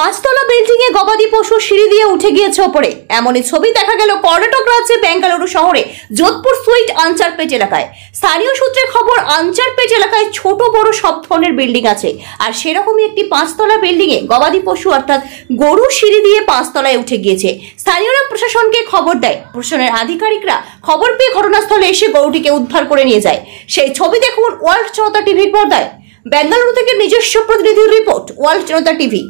পাঁচতলা বিল্ডিং এ গবাদি পশু সিঁড়ি দিয়ে উঠে গিয়েছে ওপরে। এমনই ছবি দেখা গেল কর্ণাটক রাজ্যে বেঙ্গালুরু শহরে যোধপুর সুইট আঞ্চারপেট এলাকায়। স্থানীয় সূত্রে খবর, আঞ্চারপেট এলাকায় ছোট বড় সব ধরনের বিল্ডিং আছে, আর সেরকমই একটি পাঁচতলা বিল্ডিং এ গবাদি পশু অর্থাৎ গরু সিঁড়ি দিয়ে পাঁচতলায় উঠে গিয়েছে। স্থানীয়রা প্রশাসনকে খবর দেয়। প্রশাসনের আধিকারিকরা খবর পেয়ে ঘটনাস্থলে এসে গরুটিকে উদ্ধার করে নিয়ে যায়। সেই ছবি দেখুন ওয়ার্ল্ড জনতা টিভির পর্দায়। বেঙ্গালুরু থেকে নিজস্ব প্রতিনিধির রিপোর্ট, ওয়ার্ল্ড জনতা টিভি।